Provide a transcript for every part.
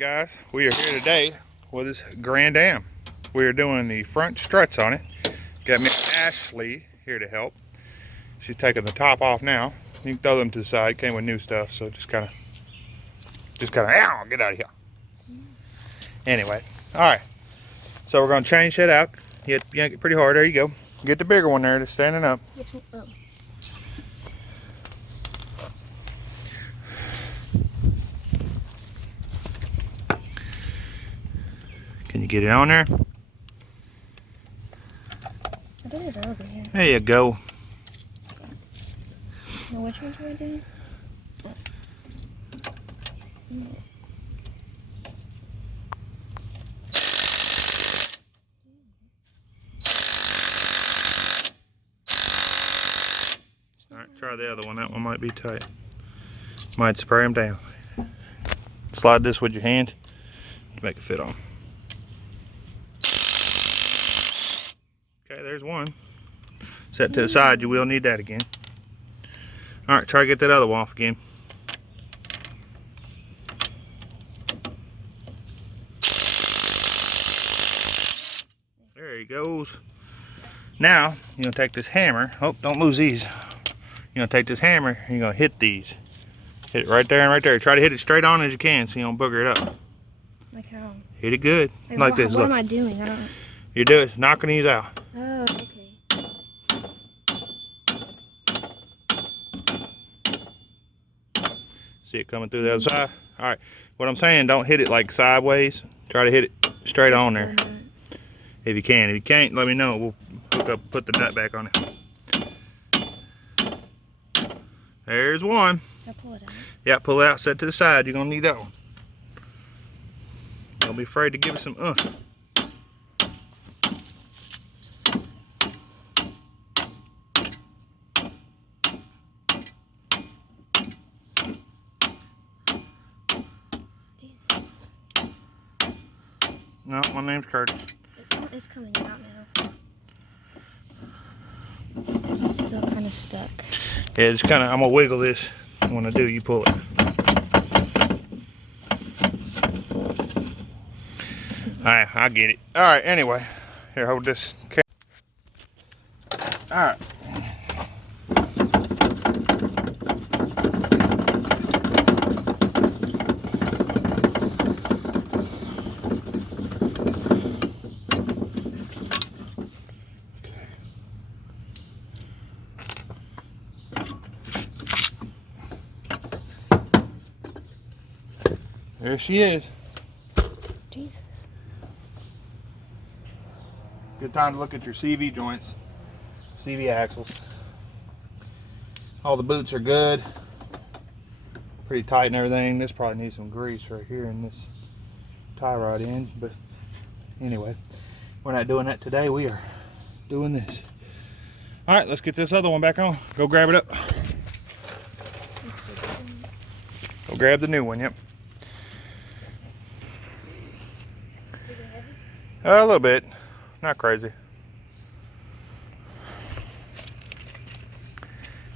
Guys, we are here today with this Grand Am. We are doing the front struts on it. Got Miss Ashley here to help. She's taking the top off now. You can throw them to the side. Came with new stuff, so just kind of, ow, get out of here. Anyway, all right. So we're gonna change that out. Yank it pretty hard. There you go. Get the bigger one there that's standing up. Can you get it on there? I did it earlier. There you go. Now which ones am I doing? Alright, try the other one. That one might be tight. Might spray them down. Slide this with your hand to make it fit on. Okay, there's one. Set to the side, you will need that again. Alright, try to get that other one off again. There he goes. Now, you're going to take this hammer. Oh, don't lose these. You're going to take this hammer and you're going to hit these. Hit it right there and right there. Try to hit it straight on as you can so you don't booger it up. Like how? Hit it good. Wait, like this. What Look. am I doing? I don't... You're doing knocking these out. Oh, okay. See it coming through the other side? Alright. What I'm saying, don't hit it like sideways. Try to hit it straight on there. If you can. If you can't, let me know. We'll hook up, put the nut back on it. There's one. I'll pull it out. Yeah, pull it out, set to the side. You're gonna need that one. Don't be afraid to give it some Jesus. No, my name's Curtis. It's coming out now. It's still kind of stuck. Yeah, it's kind of, I'm gonna wiggle this. When I do, you pull it. Alright, I get it. Alright, anyway. Here, hold this. Alright. There she is. Jesus. Good time to look at your CV joints, CV axles. All the boots are good. Pretty tight and everything. This probably needs some grease right here in this tie rod end. But anyway, we're not doing that today. We are doing this. All right, let's get this other one back on. Go grab it up. Go grab the new one, yep. A little bit, not crazy.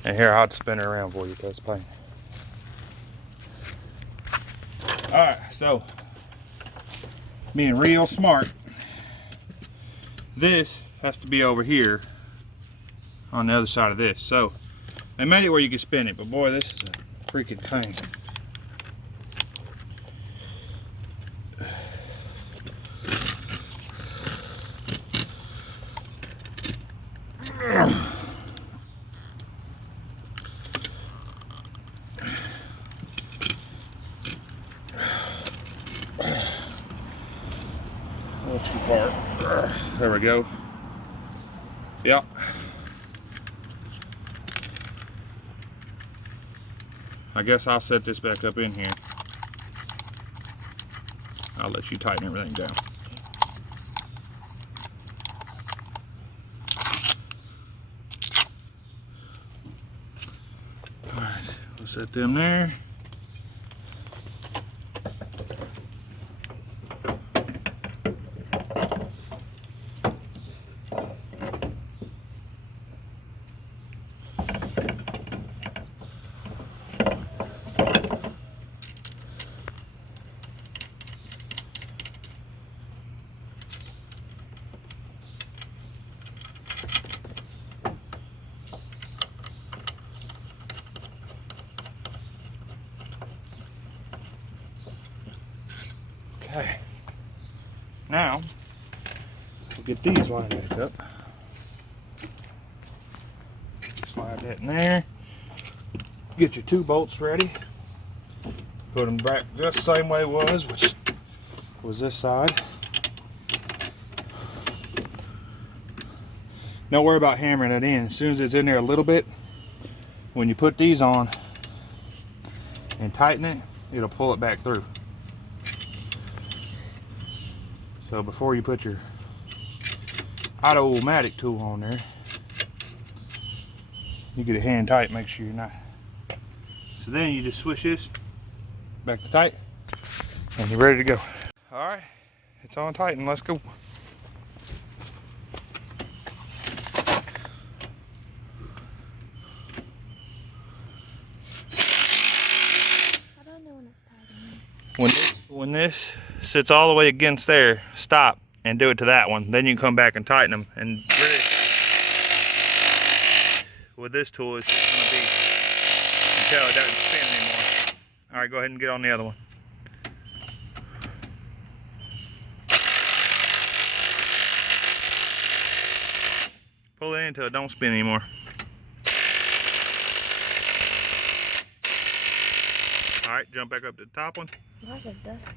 And here, I'll spin it around for you, that's fine. All right, so being real smart, this has to be over here on the other side of this. So they made it where you can spin it, but boy, this is a freaking pain. Too far. There we go. Yep. I guess I'll set this back up in here. I'll let you tighten everything down. All right, we'll set them there. Okay. Now, we'll get these lined back up. Slide that in there. Get your 2 bolts ready. Put them back just the same way it was, which was this side. Don't worry about hammering it in. As soon as it's in there a little bit, when you put these on and tighten it, it'll pull it back through. So before you put your automatic tool on there, you get it hand tight, make sure you're not. So then you just switch this back to tight and you're ready to go. All right, it's on tight and let's go. How do I know when it's tight? When this sits all the way against there, stop and do it to that one. Then you can come back and tighten them. And really, with this tool, it's just going to be until it doesn't spin anymore. All right, go ahead and get on the other one. Pull it in until it don't spin anymore. All right, jump back up to the top one. Why is it dust?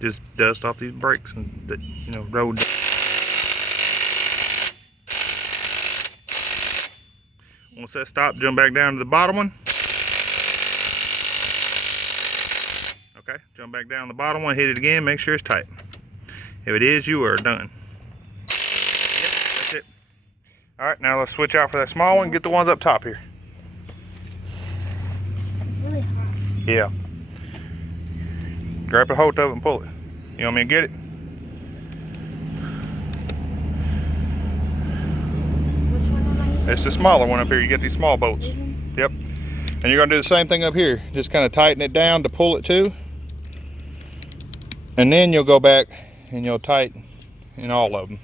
Just dust off these brakes and the, road. Once that stops, jump back down to the bottom one. Okay, jump back down to the bottom one, hit it again, make sure it's tight. If it is, you are done. Yep, that's it. All right, now let's switch out for that small one, get the ones up top here. It's really hot. Yeah. Grab a hold of it and pull it. You want me to get it? Which one am I using? It's the smaller one up here. You get these small bolts. Yep. And you're going to do the same thing up here. Just kind of tighten it down to pull it to. And then you'll go back and you'll tighten in all of them.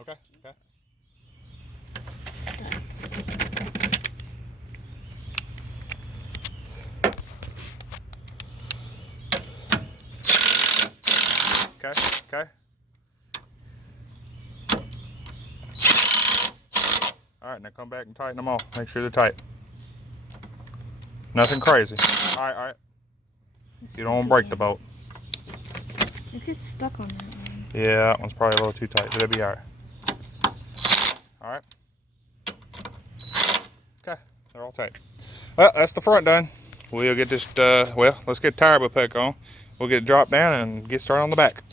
Okay. Okay. Okay, okay. All right, now come back and tighten them all. Make sure they're tight. Nothing crazy. All right, all right. You don't want to break the bolt. It gets stuck on that one. Yeah, that one's probably a little too tight, but it'll be all right. All right. Okay, they're all tight. Well, that's the front done. We'll get this, well, let's get tire back on. We'll get it dropped down and get started on the back.